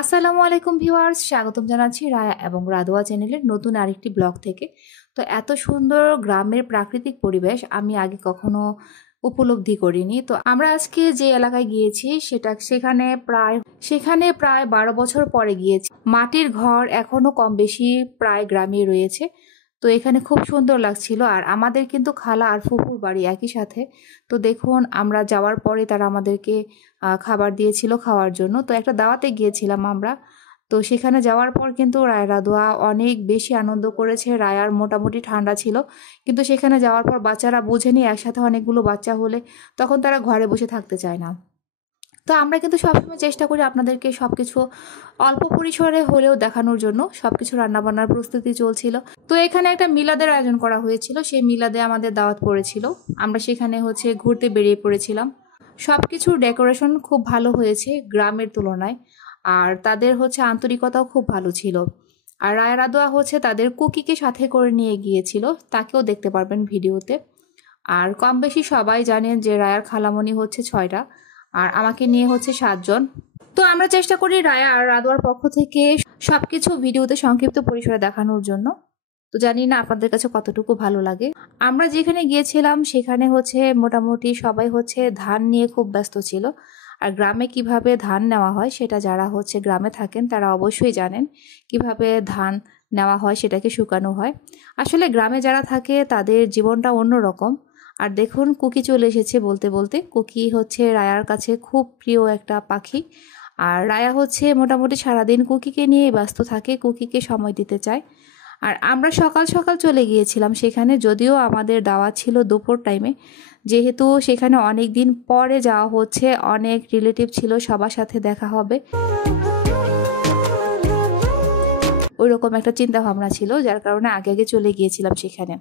আসসালামু আলাইকুম ভিউয়ার্স, স্বাগতম জানাচ্ছি রায়া এবং রাদোয়া চ্যানেলের নতুন আরেকটি ব্লগ থেকে। তো এত সুন্দর গ্রামের প্রাকৃতিক পরিবেশ আমি আগে কখনো উপলব্ধি করিনি। তো আমরা আজকে যে এলাকায় গিয়েছি সেখানে প্রায় 12 বছর পরে গিয়েছি। মাটির ঘর এখনো কম বেশি প্রায় গ্রামে রয়েছে। তো এখানে খুব সুন্দর লাগছিল, আর আমাদের কিন্তু খালা আর ফুফুর বাড়ি একই সাথে। তো দেখুন, আমরা যাওয়ার পরে তারা আমাদেরকে খাবার দিয়েছিল খাওয়ার জন্য। তো একটা দাওয়াতে গিয়েছিলাম আমরা। তো সেখানে যাওয়ার পর কিন্তু রাদোয়া অনেক বেশি আনন্দ করেছে। রায়ার মোটামুটি ঠান্ডা ছিল, কিন্তু সেখানে যাওয়ার পর বাচ্চারা বুঝেনি একসাথে অনেকগুলো বাচ্চা হলে তখন তারা ঘরে বসে থাকতে চায় না। তো আমরা কিন্তু সবসময় চেষ্টা করি আপনাদেরকে সবকিছু অল্প পরিসরে হলেও দেখানোর জন্য। সবকিছু রান্নাবান্নার প্রস্তুতি চলছিল। তো এখানে একটা মিলাদের আয়োজন করা হয়েছিল, সেই মিলাদে আমাদের দাওয়াত পড়েছিল। আমরা সেখানে ঘুরতে বেরিয়ে পড়েছিলাম। সবকিছুর ডেকোরেশন খুব ভালো হয়েছে গ্রামের তুলনায়, আর তাদের আন্তরিকতাও খুব ভালো ছিল। আর রায়া রাদোয়া তাদের কুকিকে সাথে করে নিয়ে গিয়েছিল, তাকেও দেখতে পারবেন ভিডিওতে। আর কম বেশি সবাই জানেন যে রায়ার খালামণি 6টা, আর আমাকে নিয়ে 7জন। তো আমরা চেষ্টা করি রায়া আর রাদোয়ার পক্ষ থেকে সবকিছু ভিডিওতে সংক্ষিপ্ত পরিসরে দেখানোর জন্য। তো জানি না আপনাদের কাছে কতটুকু ভালো লাগে। আমরা যেখানে গিয়েছিলাম সেখানে মোটামুটি সবাই ধান নিয়ে খুব ব্যস্ত ছিল। আর গ্রামে কিভাবে ধান নেওয়া হয় সেটা যারা গ্রামে থাকেন তারা অবশ্যই জানেন কিভাবে ধান নেওয়া হয়, সেটাকে শুকানো হয়। আসলে গ্রামে যারা থাকে তাদের জীবনটা অন্যরকম। আর দেখুন, কুকি চলে এসেছে বলতে বলতে। কুকি রায়ার কাছে খুব প্রিয় একটা পাখি। আর রায়া মোটামুটি সারাদিন কুকিকে নিয়ে ব্যস্ত থাকে, কুকিকে সময় দিতে চায়। আর আমরা সকাল সকাল চলে গিয়েছিলাম সেখানে, যদিও আমাদের দাওয়াত ছিল দুপুর টাইমে। যেহেতু সেখানে অনেক দিন পরে যাওয়া হচ্ছে, অনেক রিলেটিভ ছিল, সবার সাথে দেখা হবে, ওইরকম একটা চিন্তা ভাবনা ছিল, যার কারণে আগে আগে চলে গিয়েছিলাম সেখানে।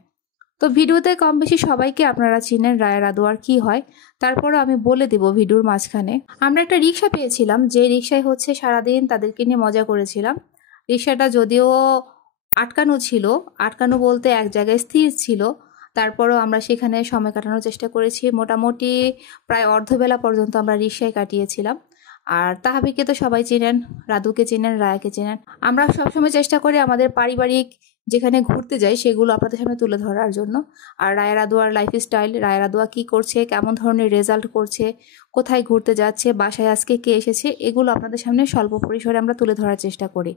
তো ভিডিওতে কম বেশি সবাইকে আপনারা চিনেন রায়া রাদোয়ার কি হয়, তারপরও আমি বলে দেব ভিডিওর মাঝখানে। আমরা একটা রিক্সা পেয়েছিলাম, যে রিক্সায় সারাদিন তাদেরকে নিয়ে মজা করেছিলাম। রিক্সাটা যদিও আটকানো ছিল, আটকানো বলতে এক জায়গায় স্থির ছিল, তারপরও আমরা সেখানে সময় কাটানোর চেষ্টা করেছি। মোটামুটি প্রায় অর্ধবেলা পর্যন্ত আমরা রিক্সায় কাটিয়েছিলাম। আর তাহাবিকে তো সবাই চেনেন, রাদুকে চেনেন, রায়াকে চেনেন। আমরা সবসময় চেষ্টা করি আমাদের পারিবারিক যেখানে ঘুরতে যাই সেগুলো আপনাদের সামনে তুলে ধরার জন্য। আর রায়া রাদোয়ার লাইফস্টাইল, রায়া রাদোয়া কী করছে, কেমন ধরনের রেজাল্ট করছে, কোথায় ঘুরতে যাচ্ছে, বাসায় আজকে কে এসেছে, এগুলো আপনাদের সামনে স্বল্প পরিসরে আমরা তুলে ধরার চেষ্টা করি।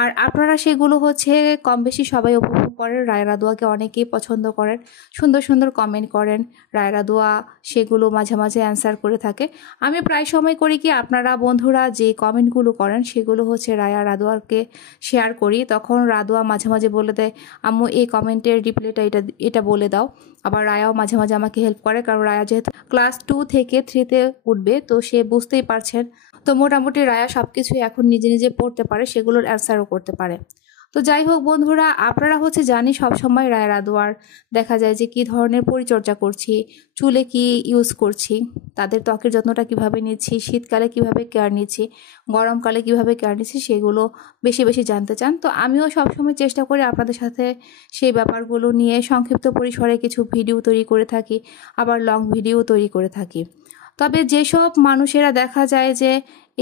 আর আপনারা সেগুলো কম বেশি সবাই উপভোগ করেন। রায়া রাদোয়াকে অনেকেই পছন্দ করেন, সুন্দর সুন্দর কমেন্ট করেন। রায়া রাদোয়া সেগুলো মাঝে মাঝে অ্যান্সার করে থাকে। আমি প্রায় সময় করি কি, আপনারা বন্ধুরা যে কমেন্টগুলো করেন সেগুলো রায়া রাদোয়াকে শেয়ার করি, তখন রাদোয়া মাঝে মাঝে বলে দেয়, আম্মু এই কমেন্টের রিপ্লাইটা এটা বলে দাও। আবার রায়াও মাঝে মাঝে আমাকে হেল্প করে, কারণ রায়া যেহেতু ক্লাস 2 থেকে 3-তে উঠবে, তো সে বুঝতেই পারছেন। তো মোটামুটি রায়া সবকিছুই এখন নিজে নিজে পড়তে পারে, সেগুলোর অ্যান্সারও করতে পারে। তো যাই হোক বন্ধুরা, আপনারা জানি সবসময় রায়া রাদোয়ার দেখা যায় যে কী ধরনের পরিচর্যা করছি, চুলে কি ইউজ করছি, তাদের ত্বকের যত্নটা কিভাবে নিচ্ছি, শীতকালে কিভাবে কেয়ার নিচ্ছি, গরমকালে কিভাবে কেয়ার নিচ্ছি, সেগুলো বেশি বেশি জানতে চান। তো আমিও সবসময় চেষ্টা করি আপনাদের সাথে সেই ব্যাপারগুলো নিয়ে সংক্ষিপ্ত পরিসরে কিছু ভিডিও তৈরি করে থাকি, আবার লং ভিডিও তৈরি করে থাকি। তবে যেসব মানুষেরা দেখা যায় যে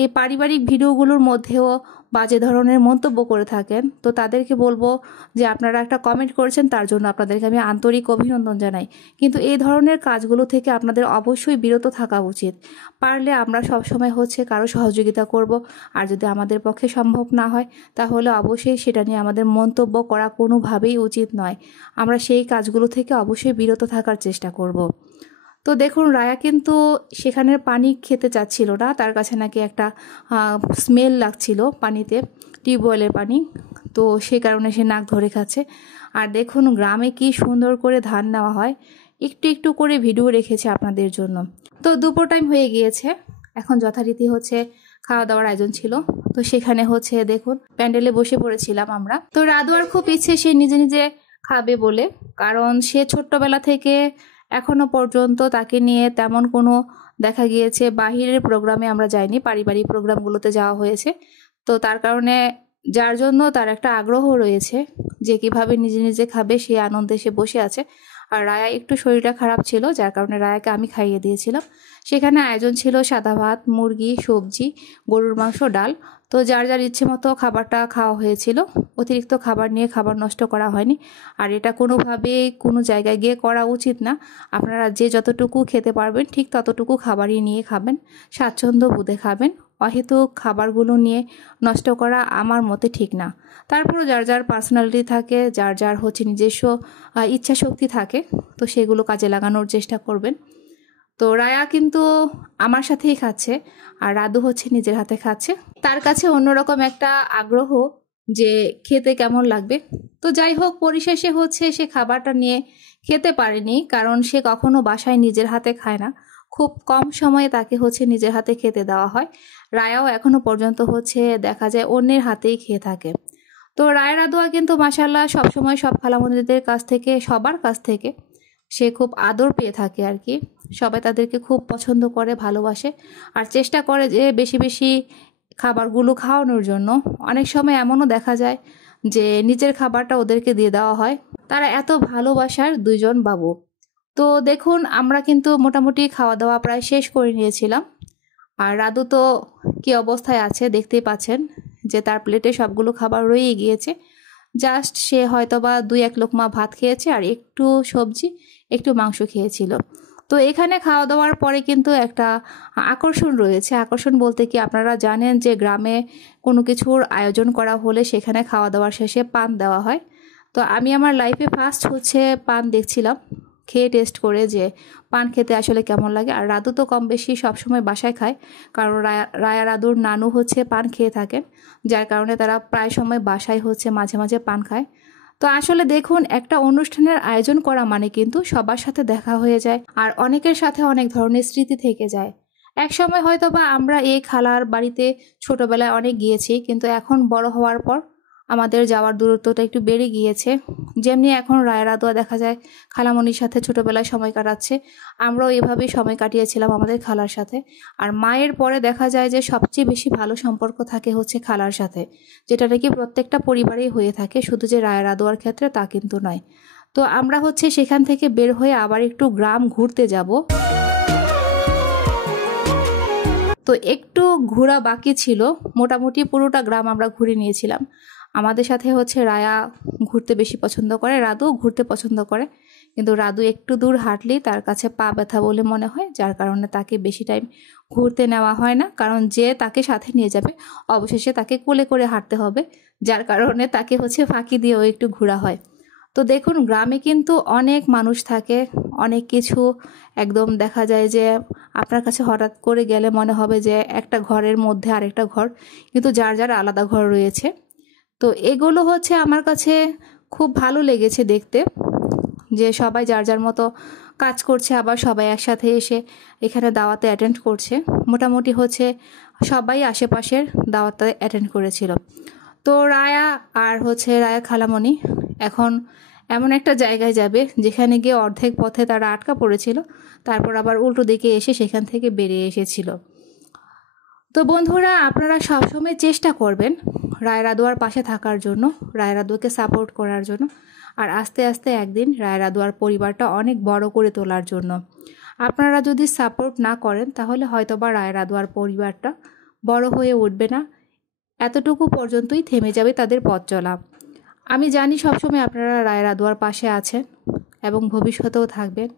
এই পারিবারিক ভিডিওগুলোর মধ্যেও বাজে ধরনের মন্তব্য করে থাকেন, তো তাদেরকে বলবো যে আপনারা একটা কমেন্ট করেছেন, তার জন্য আপনাদেরকে আমি আন্তরিক অভিনন্দন জানাই। কিন্তু এই ধরনের কাজগুলো থেকে আপনাদের অবশ্যই বিরত থাকা উচিত। পারলে আমরা সবসময় কারো সহযোগিতা করব, আর যদি আমাদের পক্ষে সম্ভব না হয় তাহলে অবশ্যই সেটা নিয়ে আমাদের মন্তব্য করা কোনোভাবেই উচিত নয়। আমরা সেই কাজগুলো থেকে অবশ্যই বিরত থাকার চেষ্টা করব। তো দেখুন, রায়া কিন্তু সেখানের পানি খেতে চাচ্ছিল না, তার কাছে নাকি একটা স্মেল লাগছিল পানিতে, টিউবওয়েলের পানি। তো সে কারণে সে নাক ধরে খাচ্ছে। আর দেখুন গ্রামে কি সুন্দর করে ধান নেওয়া হয়, একটু একটু করে ভিডিও রেখেছে আপনাদের জন্য। তো দুপুর টাইম হয়ে গিয়েছে, এখন যথারীতি খাওয়া দাওয়ার আয়োজন ছিল। তো সেখানে দেখুন প্যান্ডেলে বসে পড়েছিলাম আমরা। তো রাদোয়ার খুব ইচ্ছে সে নিজে নিজে খাবে বলে, কারণ সে ছোট্টবেলা থেকে এখনো পর্যন্ত তাকে নিয়ে তেমন কোনো দেখা গিয়েছে বাহিরের প্রোগ্রামে আমরা যাইনি, পারিবারিক প্রোগ্রামগুলোতে যাওয়া হয়েছে। তো তার কারণে যার জন্য তার একটা আগ্রহ রয়েছে যে কিভাবে নিজে নিজে খাবে, সেই আনন্দে সে বসে আছে। আর রায়া একটু শরীরটা খারাপ ছিল, যার কারণে রায়াকে আমি খাইয়ে দিয়েছিলাম। সেখানে আয়োজন ছিল সাদা ভাত, মুরগি, সবজি, গরুর মাংস, ডাল। তো যার যার ইচ্ছে মতো খাবারটা খাওয়া হয়েছিল। অতিরিক্ত খাবার নিয়ে খাবার নষ্ট করা হয়নি। আর এটা কোনোভাবেই কোনো জায়গায় গিয়ে করা উচিত না। আপনারা যে যতটুকু খেতে পারবেন ঠিক ততটুকু খাবারই নিয়ে খাবেন, স্বাচ্ছন্দ্য বোধে খাবেন। অহেতুক খাবারগুলো নিয়ে নষ্ট করা আমার মতে ঠিক না। তারপরও যার যার পার্সোনালিটি থাকে, যার যার হচ্ছে নিজস্ব ইচ্ছা শক্তি থাকে, তো সেগুলো কাজে লাগানোর চেষ্টা করবেন। তো রায়া কিন্তু আমার সাথেই খাচ্ছে, আর রাদু হচ্ছে নিজের হাতে খাচ্ছে। তার কাছে অন্যরকম একটা আগ্রহ যে খেতে কেমন লাগবে। তো যাই হোক, পরিশেষে হচ্ছে সে খাবারটা নিয়ে খেতে পারেনি, কারণ সে কখনো বাসায় নিজের হাতে খায় না। খুব কম সময়ে তাকে হচ্ছে নিজের হাতে খেতে দেওয়া হয়। রায়াও এখনো পর্যন্ত হচ্ছে দেখা যায় অন্যের হাতেই খেয়ে থাকে। তো রায়া রাদুয়া কিন্তু মাশাল্লাহ সবসময় সব খালামণিদের কাছ থেকে, সবার কাছ থেকে সে খুব আদর পেয়ে থাকে আর কি। সবাই তাদেরকে খুব পছন্দ করে, ভালোবাসে, আর চেষ্টা করে যে বেশি বেশি খাবারগুলো খাওয়ানোর জন্য। অনেক সময় এমনও দেখা যায় যে নিজের খাবারটা ওদেরকে দিয়ে দেওয়া হয়। তারা এত ভালোবাসার দুইজন বাবু। তো দেখুন, আমরা কিন্তু মোটামুটি খাওয়া দাওয়া প্রায় শেষ করে নিয়েছিলাম। আর রাদু তো কি অবস্থায় আছে দেখতেই পাচ্ছেন, যে তার প্লেটে সবগুলো খাবার রয়েই গিয়েছে। জাস্ট সে হয়তোবা 2-1 লোকমা ভাত খেয়েছে, আর একটু সবজি, একটু মাংস খেয়েছিল। তো এখানে খাওয়া দাওয়ার পরে কিন্তু একটা আকর্ষণ রয়েছে। আকর্ষণ বলতে কি, আপনারা জানেন যে গ্রামে কোনো কিছুর আয়োজন করা হলে সেখানে খাওয়া দাওয়ার শেষে পান দেওয়া হয়। তো আমি আমার লাইফে ফার্স্ট হচ্ছে পান দেখছিলাম, খেয়ে টেস্ট করে যে পান খেতে আসলে কেমন লাগে। আর রাদু তো কম বেশি সবসময় বাসায় খায়, কারণ রায়া রাদুর নানু হচ্ছে পান খেয়ে থাকেন, যার কারণে তারা প্রায় সময় বাসায় হচ্ছে মাঝে মাঝে পান খায়। তো আসলে দেখুন, একটা অনুষ্ঠানের আয়োজন করা মানে কিন্তু সবার সাথে দেখা হয়ে যায়, আর অনেকের সাথে অনেক ধরনের স্মৃতি থেকে যায়। এক সময় হয়তো বা আমরা এই খালার বাড়িতে ছোটবেলায় অনেক গিয়েছি, কিন্তু এখন বড় হওয়ার পর আমাদের যাওয়ার দূরত্বটা একটু বেড়ে গিয়েছে। যেমনি এখন রায়া রাদুয়া দেখা যায় খালামণির সাথে ছোটবেলায় সময় কাটাচ্ছে, আমরাও এভাবেই সময় কাটিয়েছিলাম আমাদের খালার সাথে। আর মায়ের পরে দেখা যায় যে সবচেয়ে বেশি ভালো সম্পর্ক থাকে হচ্ছে খালার সাথে, যেটা নাকি প্রত্যেকটা পরিবারেই হয়ে থাকে, শুধু যে রায়া রাদুয়ার ক্ষেত্রে তা কিন্তু নয়। তো আমরা হচ্ছে সেখান থেকে বের হয়ে আবার একটু গ্রাম ঘুরতে যাব। তো একটু ঘোরা বাকি ছিল, মোটামুটি পুরোটা গ্রাম আমরা ঘুরে নিয়েছিলাম। আমাদের সাথে হচ্ছে রায়া ঘুরতে বেশি পছন্দ করে, রাদুও ঘুরতে পছন্দ করে, কিন্তু রাদু একটু দূর হাঁটলেই তার কাছে পা ব্যথা বলে মনে হয়, যার কারণে তাকে বেশি টাইম ঘুরতে নেওয়া হয় না। কারণ যে তাকে সাথে নিয়ে যাবে অবশেষে তাকে কোলে করে হাঁটতে হবে, যার কারণে তাকে হচ্ছে ফাঁকি দিয়েও একটু ঘোরা হয়। তো দেখুন, গ্রামে কিন্তু অনেক মানুষ থাকে, অনেক কিছু একদম দেখা যায় যে আপনার কাছে হঠাৎ করে গেলে মনে হবে যে একটা ঘরের মধ্যে আরেকটা ঘর, কিন্তু যার যার আলাদা ঘর রয়েছে। তো এগুলো হচ্ছে আমার কাছে খুব ভালো লেগেছে দেখতে, যে সবাই যার যার মতো কাজ করছে, আবার সবাই একসাথে এসে এখানে দাওয়াতে অ্যাটেন্ড করছে। মোটামুটি হচ্ছে সবাই আশেপাশের দাওয়াতে অ্যাটেন্ড করেছিল। তো রায়া আর হচ্ছে রায়া খালামণি এখন এমন একটা জায়গায় যাবে যেখানে গিয়ে অর্ধেক পথে তারা আটকা পড়েছিল, তারপর আবার উল্টো দিকে এসে সেখান থেকে বেরিয়ে এসেছিল। তো বন্ধুরা, আপনারা সবসময় চেষ্টা করবেন রায় রাদুয়ার পাশে থাকার জন্য, রায় রাদুয়াকে সাপোর্ট করার জন্য, আর আস্তে আস্তে একদিন রায় রাদুয়ার পরিবারটা অনেক বড় করে তোলার জন্য। আপনারা যদি সাপোর্ট না করেন তাহলে হয়তোবা রায় রাদুয়ার পরিবারটা বড় হয়ে উঠবে না, এতটুকু পর্যন্তই থেমে যাবে তাদের পথ চলা। আমি জানি সবসময় আপনারা রায় রাদুয়ার পাশে আছেন এবং ভবিষ্যতেও থাকবেন।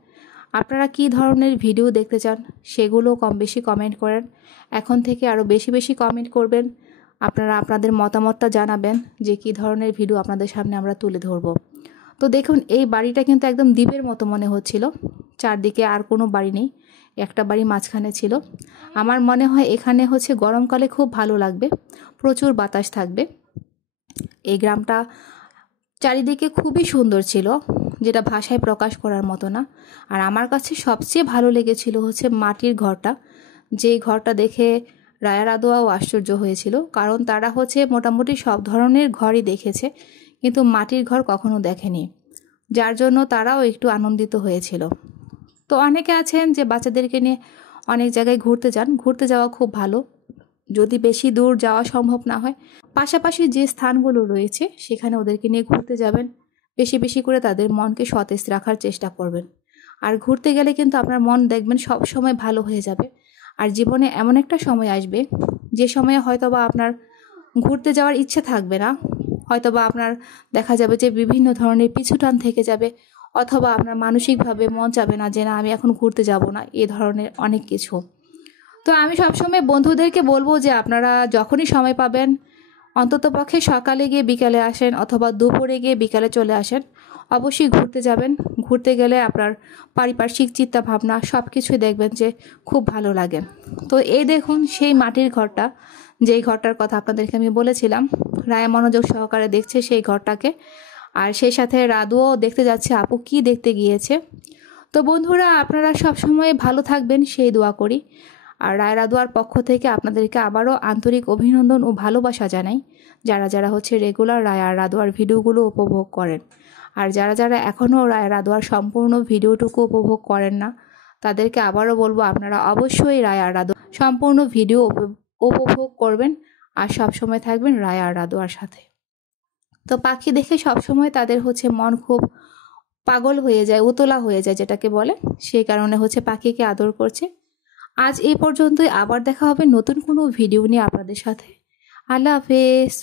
আপনারা কী ধরনের ভিডিও দেখতে চান সেগুলো কম বেশি কমেন্ট করেন। এখন থেকে আরও বেশি বেশি কমেন্ট করবেন। আপনারা আপনাদের মতামতটা জানাবেন যে কী ধরনের ভিডিও আপনাদের সামনে আমরা তুলে ধরব। তো দেখুন, এই বাড়িটা কিন্তু একদম দ্বীপের মতো মনে হচ্ছিল, চারদিকে আর কোনো বাড়ি নেই, একটা বাড়ি মাঝখানে ছিল। আমার মনে হয় এখানে হচ্ছে গরমকালে খুব ভালো লাগবে, প্রচুর বাতাস থাকবে। এই গ্রামটা চারিদিকে খুবই সুন্দর ছিল, যেটা ভাষায় প্রকাশ করার মতো না। আর আমার কাছে সবচেয়ে ভালো লেগেছিল হচ্ছে মাটির ঘরটা, যেই ঘরটা দেখে রায়া রাদুয়াও আশ্চর্য হয়েছিল, কারণ তারা হচ্ছে মোটামুটি সব ধরনের ঘরই দেখেছে, কিন্তু মাটির ঘর কখনো দেখেনি, যার জন্য তারাও একটু আনন্দিত হয়েছিল। তো অনেকে আছেন যে বাচ্চাদেরকে নিয়ে অনেক জায়গায় ঘুরতে যান, ঘুরতে যাওয়া খুব ভালো। যদি বেশি দূর যাওয়া সম্ভব না হয়, পাশাপাশি যে স্থানগুলো রয়েছে সেখানে ওদেরকে নিয়ে ঘুরতে যাবেন। বেশি বেশি করে তাদের মনকে সতেজ রাখার চেষ্টা করবেন। আর ঘুরতে গেলে কিন্তু আপনার মন দেখবেন সব সময় ভালো হয়ে যাবে। আর জীবনে এমন একটা সময় আসবে যে সময়ে হয়তোবা আপনার ঘুরতে যাওয়ার ইচ্ছে থাকবে না, হয়তোবা আপনার দেখা যাবে যে বিভিন্ন ধরনের পিছুটান থেকে যাবে, অথবা আপনার মানসিকভাবে মন চাবে না যে না আমি এখন ঘুরতে যাব না, এ ধরনের অনেক কিছু। তো আমি সবসময় বন্ধুদেরকে বলবো যে আপনারা যখনই সময় পাবেন অন্ততপক্ষে সকালে গিয়ে বিকালে আসেন, অথবা দুপুরে গিয়ে বিকালে চলে আসেন। অবশ্যই ঘুরতে যাবেন। ঘুরতে গেলে আপনার পারিপার্শ্বিক চিন্তা ভাবনা সব কিছুই দেখবেন যে খুব ভালো লাগে। তো এই দেখুন সেই মাটির ঘরটা, যেই ঘরটার কথা আপনাদেরকে আমি বলেছিলাম, রায়া মনোযোগ সহকারে দেখছে সেই ঘরটাকে। আর সেই সাথে রাদুও দেখতে যাচ্ছে আপু কি দেখতে গিয়েছে। তো বন্ধুরা, আপনারা সবসময় ভালো থাকবেন সেই দোয়া করি। আর রায় রাদুয়ার পক্ষ থেকে আপনাদেরকে আবারও আন্তরিক অভিনন্দন ও ভালোবাসা জানাই, যারা যারা রেগুলার রায় আর রাদুয়ার ভিডিওগুলো উপভোগ করেন। আর যারা যারা এখনও রায় রাদুয়ার সম্পূর্ণ ভিডিওটুকু উপভোগ করেন না, তাদেরকে আবারও বলবো আপনারা অবশ্যই রায় আর রাদুয়া সম্পূর্ণ ভিডিও উপভোগ করবেন আর সবসময় থাকবেন রায় আর রাদুয়ার সাথে। তো পাখি দেখে সবসময় তাদের মন খুব পাগল হয়ে যায়, উতলা হয়ে যায় যেটাকে বলে, সেই কারণে পাখিকে আদর করছে। আজ এই পর্যন্তই, আবার দেখা হবে নতুন কোনো ভিডিও নিয়ে আপনাদের সাথে। আল্লাহ হাফেজ।